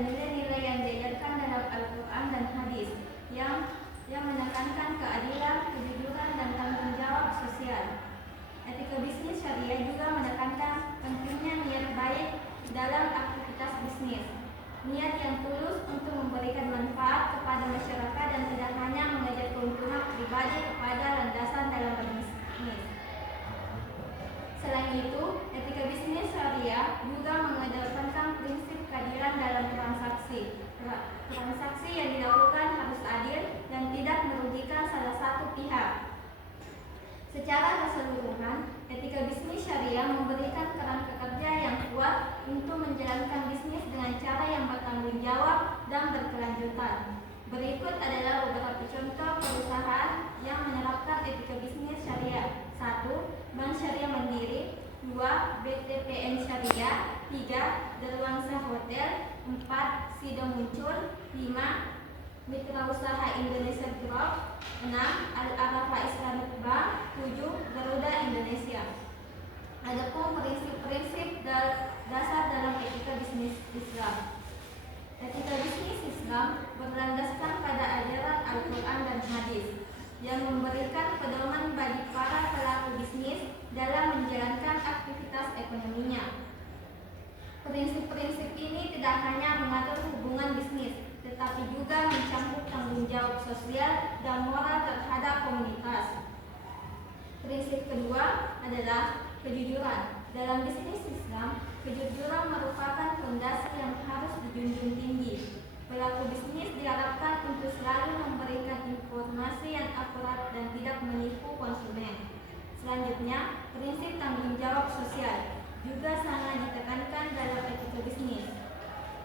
nilai-nilai yang diajarkan dalam Al-Quran dan hadis yang menekankan keadilan, kejujuran, dan tanggung jawab sosial. Etika bisnis syariah juga menekankan pentingnya niat baik dalam aktivitas bisnis. Niat yang tulus untuk memberikan manfaat kepada masyarakat dan tidak hanya mengejar keuntungan pribadi kepada landasan dalam berbisnis. Selain itu, etika bisnis syariah juga mengedepankan prinsip keadilan dalam transaksi. Transaksi yang dilakukan harus adil dan tidak merugikan salah satu pihak. Secara keseluruhan, etika bisnis syariah memberikan kerangka kerja yang kuat untuk menjalankan bisnis dengan cara yang bertanggung jawab dan berkelanjutan. Berikut adalah beberapa contoh perusahaan yang menerapkan etika bisnis syariah. 1. Bank Syariah Mandiri. 2. BTPN Syariah. 3. Darwansyah Hotel. 4. Sido Muncul. 5. Mitra Usaha Indonesia Group. 6. Al-Arafah Islamic Bank. 7. Garuda Indonesia. Adapun prinsip-prinsip dasar dalam etika bisnis Islam. Etika bisnis Islam berlandaskan pada ajaran Al-Quran dan hadis yang memberikan pedoman bagi para pelaku bisnis dalam menjalankan aktivitas ekonominya. Prinsip-prinsip ini tidak hanya mengatur hubungan bisnis, tetapi juga mencakup tanggung jawab sosial dan moral terhadap komunitas. Prinsip kedua adalah kejujuran. Dalam bisnis Islam, kejujuran merupakan fondasi yang harus dijunjung tinggi. Pelaku bisnis diharapkan untuk selalu memberikan informasi yang akurat dan tidak menipu konsumen. Selanjutnya, prinsip tanggung jawab sosial juga sangat ditekankan dalam etika bisnis.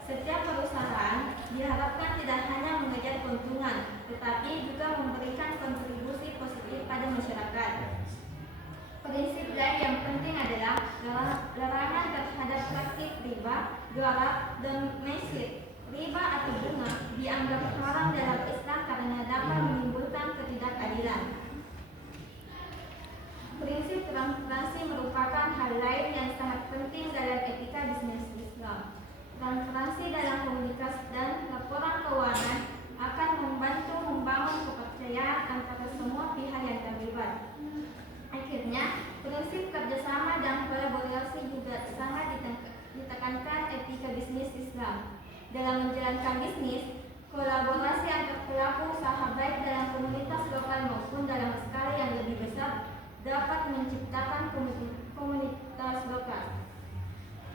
Setiap perusahaan diharapkan tidak hanya mengejar keuntungan, tetapi juga memberikan kontribusi positif pada masyarakat. Prinsip lain yang penting adalah larangan terhadap praktik riba, gharar, dan mesir. Riba atau bunga dianggap haram dalam Islam karena dapat menimbulkan ketidakadilan. Prinsip transparansi merupakan hal lain yang sangat penting dalam etika bisnis Islam. Transparansi dalam komunikasi dan laporan keuangan akan membantu membangun kepercayaan antara semua pihak yang terlibat. Akhirnya, prinsip kerjasama dan kolaborasi juga sangat ditekankan etika bisnis Islam. Dalam menjalankan bisnis, kolaborasi antar pelaku usaha baik dalam komunitas lokal maupun dalam skala yang lebih besar dapat menciptakan komunitas lokal.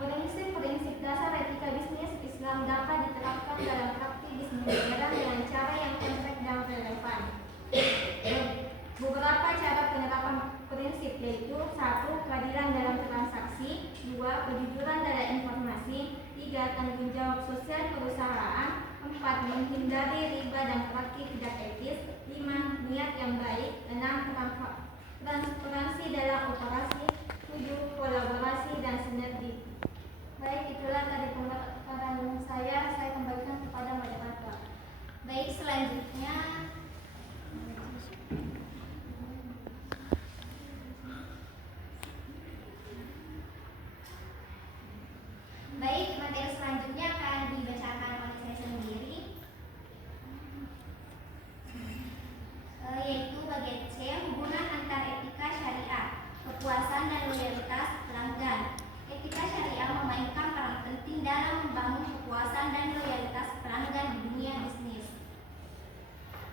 Prinsip-prinsip dasar etika bisnis Islam dapat diterapkan dalam praktik bisnis modern dengan cara yang konkret dan relevan. Beberapa cara penerapan prinsip yaitu 1. Keadilan dalam transaksi. 2. Kejujuran dalam informasi. 3. Tanggung jawab sosial perusahaan. 4. Menghindari riba dan praktik tidak etis. 5. Niat yang baik. 6. Transparansi dalam operasi. 7. Kolaborasi dan sinergi. Baik, itulah tadi pemaparan saya kembalikan kepada moderator. Baik, selanjutnya materi selanjutnya akan dibacakan oleh saya sendiri, yaitu bagian C, hubungan antar etika syariah, kepuasan dan loyalitas pelanggan. Etika syariah memainkan peran penting dalam membangun kepuasan dan loyalitas pelanggan di dunia bisnis.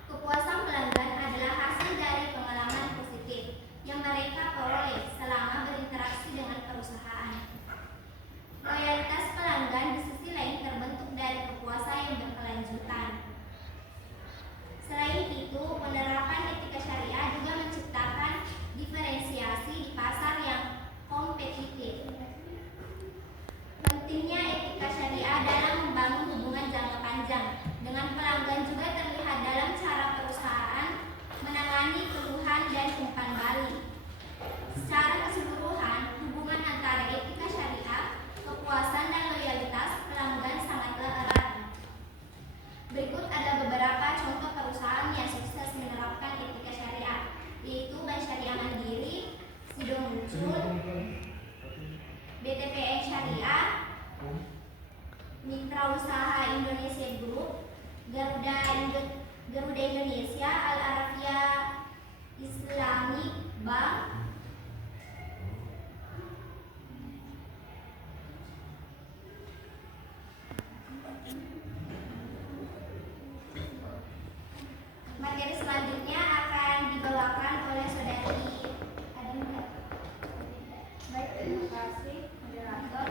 Kepuasan pelanggan adalah hasil dari pengalaman positif yang mereka peroleh selama berinteraksi dengan perusahaan. Loyalitas pelanggan di sisi lain terbentuk dari kepuasan yang berkelanjutan. Selain itu, penerapan etika syariah juga menciptakan diferensiasi di pasar yang kompetitif. Pentingnya etika syariah dalam membangun hubungan jangka panjang dengan pelanggan juga terlihat dalam cara perusahaan menangani keluhan dan umpan balik. Secara keseluruhan, hubungan antara etika syariah, kepuasan dan loyalitas pelanggan sangatlah erat. Berikut ada beberapa contoh perusahaan yang sukses menerapkan etika syariah, yaitu Bank Syariah Mandiri, Sido Muncul, BTPN Syariah, Mitra Usaha Indonesia Group, Garuda Indonesia, Al Arafia Islamic Bank, materi selanjutnya akan dibawakan oleh saudari Adinda. Baik, terima kasih moderator.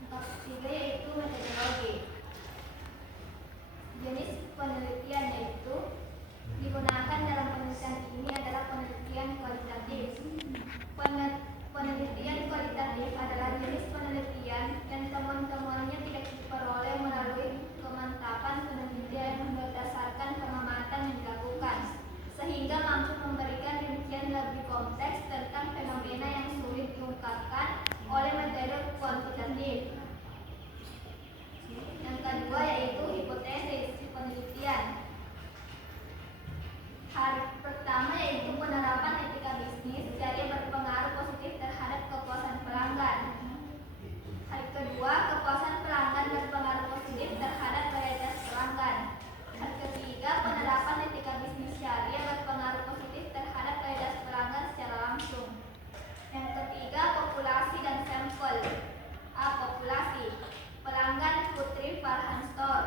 Untuk ketiga yaitu metodologi. Jenis penelitian yaitu digunakan dalam penelitian ini adalah penelitian kualitatif. Penelitian kualitatif adalah jenis penelitian yang temuan-temuannya tidak diperoleh melalui kemantapan penelitian berdasarkan pengamatan yang dilakukan, sehingga mampu memberikan rincian lebih kompleks tentang fenomena yang sulit diungkapkan oleh metode kuantitatif. Yang kedua yaitu hipotesis penelitian. Hari pertama yaitu penerapan etika bisnis yang berpengaruh positif terhadap kepuasan pelanggan. Hari kedua, kepuasan pelanggan berpengaruh positif terhadap loyalitas pelanggan. Hari ketiga, penerapan etika bisnis syariah berpengaruh positif terhadap loyalitas pelanggan secara langsung. Yang ketiga, populasi dan sampel. A. Populasi. Pelanggan Putri Farhan Store.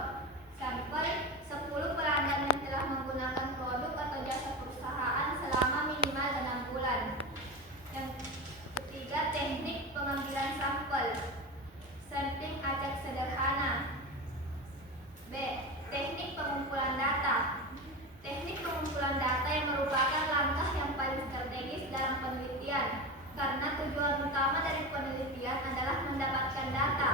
Sampel 10 pelanggan yang telah menggunakan produk atau jasa perusahaan selama minimal 6 bulan. Yang ketiga, teknik pengambilan sampel. Sampling acak sederhana. B. Teknik pengumpulan data. Teknik pengumpulan data yang merupakan langkah yang paling strategis dalam penelitian, karena tujuan utama dari penelitian adalah mendapatkan data.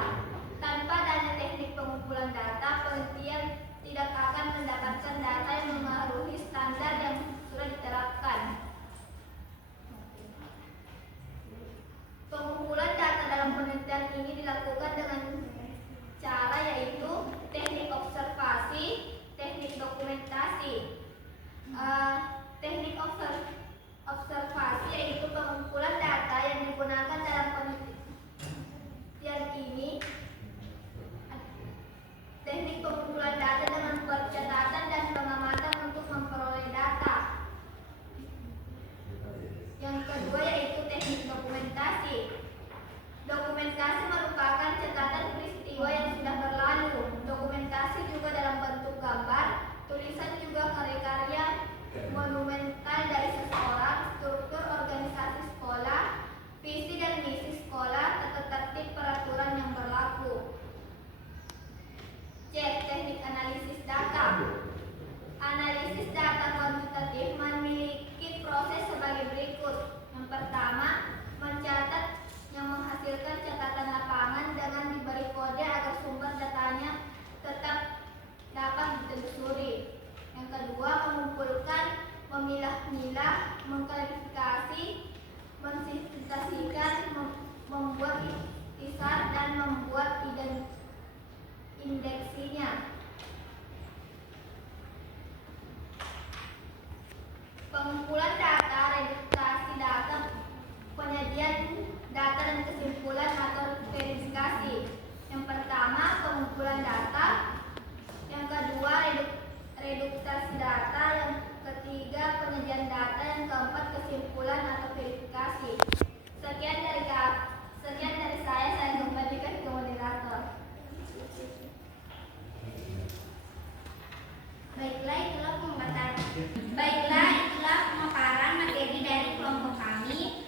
Tanpa adanya teknik pengumpulan data, penelitian tidak akan mendapatkan data yang memenuhi standar yang sudah diterapkan. Pengumpulan data dalam penelitian ini dilakukan dengan cara yaitu teknik observasi, teknik dokumentasi. Teknik observasi yaitu pengumpulan data yang digunakan dalam penelitian ini. Teknik pengumpulan data dengan pencatatan dan pengamatan untuk memperoleh data. Yang kedua yaitu teknik dokumentasi. Dokumentasi merupakan catatan peristiwa yang sudah berlalu. Dokumentasi juga dalam bentuk gambar, tulisan juga karya-karya monumental dari seseorang, struktur organisasi sekolah, visi dan misi sekolah, atau tertib peraturan yang berlaku. C. Teknik analisis data. Analisis data kuantitatif memiliki proses sebagai berikut. Yang pertama, mencatat yang menghasilkan catatan lapangan dengan diberi kode agar sumber datanya tetap dapat ditelusuri. Yang kedua, mengumpulkan, memilah-milah, mengklasifikasi, mensintetasikan, membuat ikhtisar, dan membuat indeksinya. Pengumpulan data, reduksi data, penyajian data dan kesimpulan atau verifikasi. Yang pertama, pengumpulan data. Yang kedua, reduksi data. Yang ketiga, penyajian data. Yang keempat, kesimpulan atau verifikasi. Sekian dari saya kembalikan ke moderator. Baiklah, itulah pemaparan materi dari kelompok kami.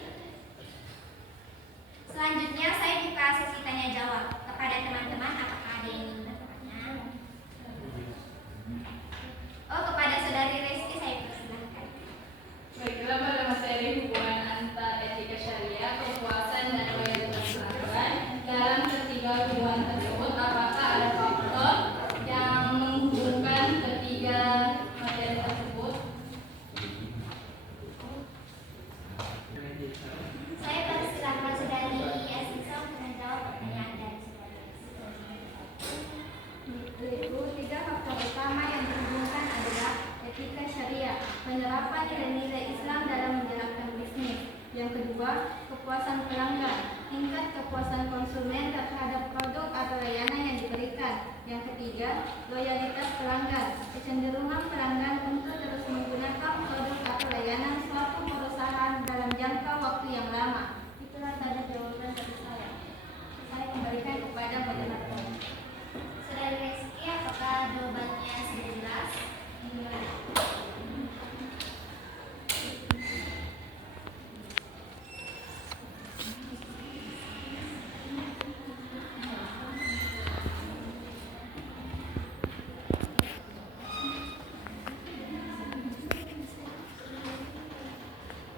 Selanjutnya saya buka sesi tanya jawab kepada teman-teman. Apakah ada yang ingin bertanya? Kepada saudari Reski saya persilahkan. Baiklah, pada materi hubungan antar etika syariah, kepuasan dan loyalitas pelanggan, dalam ketiga hubungan tersebut apakah ada faktor yang menghubungkan ketiga materi tersebut? Saya persilahkan saudari Asisa untuk menjawab pertanyaan dari saudari. Yaitu 3 faktor utama yang dihubungkan adalah etika syariah, penerapan nilai-nilai Islam dalam menjalankan bisnis. Yang kedua, kepuasan pelanggan, tingkat kepuasan konsumen terhadap produk atau layanan yang diberikan. Yang ketiga, loyalitas pelanggan. Kecenderungan pelanggan untuk terus menggunakan produk atau layanan suatu perusahaan dalam jangka waktu yang lama. Itulah tadi jawaban dari saya. Saya kembalikan kepada moderator. Saudari Reski, apakah jawabannya sudah jelas?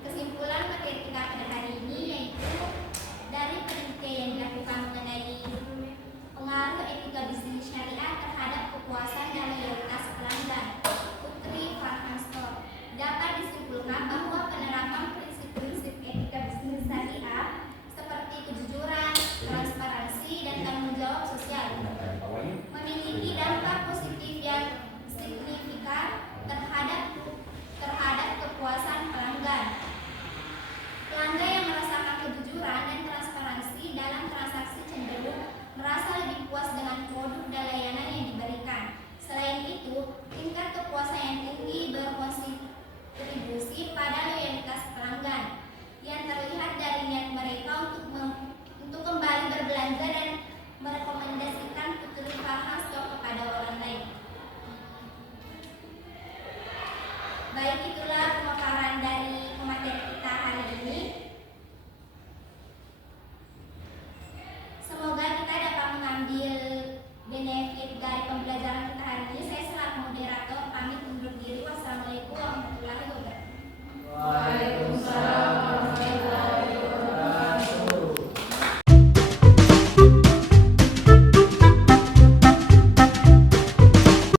Kesimpulan materi kita pada hari ini yaitu dari penelitian yang dilakukan mengenai pengaruh etika bisnis syariah terhadap kepuasan dan loyalitas pelanggan, Putri Farhanstor, dapat disimpulkan bahwa penerapan prinsip-prinsip etika bisnis syariah seperti kejujuran, transparansi, dan tanggung jawab sosial memiliki dampak positif yang signifikan